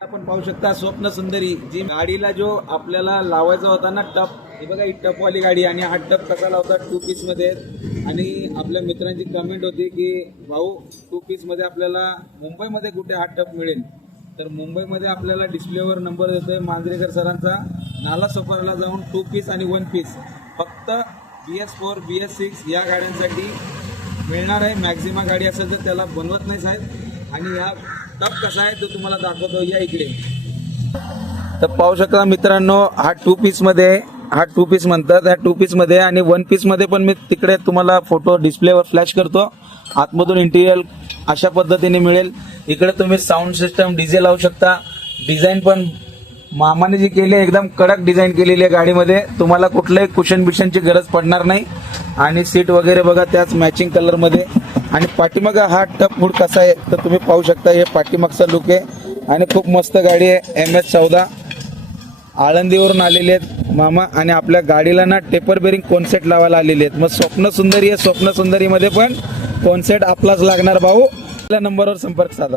आपण पाहू शकता स्वप्न सुंदरी जी गाडीला जो आपल्याला लावायचा होता ना टप, हे बघा ही टपवाली गाडी. आणि हा टप कसा लावतात 2 पीस मध्ये. आणि आपल्या मित्रांची कमेंट होती की भाऊ 2 पीस मध्ये आपल्याला मुंबईमध्ये कुठे हा टप मिळेल. तर मुंबईमध्ये आपल्याला डिस्प्लेवर नंबर देतोय मांजरेकर सरांचा. नाला सोपाराला जाऊन 2 पीस आणि 1 पीस फक्त BS4 BS6 या गाड्यांसाठी मिळणार आहे. मॅक्झिमा गाडी असेल तर त्याला बनवत नाही साहेब. आणि हा टप कसा आहे तो तुम्हाला दाखवतो, या इकडे. तर पाहू शकता मित्रांनो, हा 2 पीस मध्ये, हा 2 पीस म्हणतात ह्या 2 पीस मध्ये. आणि 1 पीस मध्ये पण मी तिकडे तुम्हाला फोटो डिस्प्लेवर फ्लॅश करतो. आतमधून इंटिरियर अशा पद्धतीने मिळेल. इकडे तुम्ही साऊंड सिस्टम डीजे लावू शकता. डिझाईन पण मामाने जी केली एकदम कडक डिझाईन केलेली आहे गाडीमध्ये. तुम्हाला कुठलंही कुशन बिशनची गरज पडणार नाही. आणि सीट वगैरे बघा त्याच मॅचिंग कलर मध्ये. आणि पाठीमागा हा टप हुड कसा आहे तर तुम्ही पाहू शकता. हे पाठीमागचा लुक आहे आणि खूप मस्त गाडी आहे. MS14 आळंदीवरून आलेले आहेत मामा. आणि आपल्या गाडीला ना टेपर बेरिंग कॉन्सेट लावायला आलेले आहेत. मग स्वप्न सुंदरी आहे, स्वप्न सुंदरी मध्ये पण कॉन्सेट आपलाच लागणार भाऊ. आपल्या नंबरवर संपर्क साधा.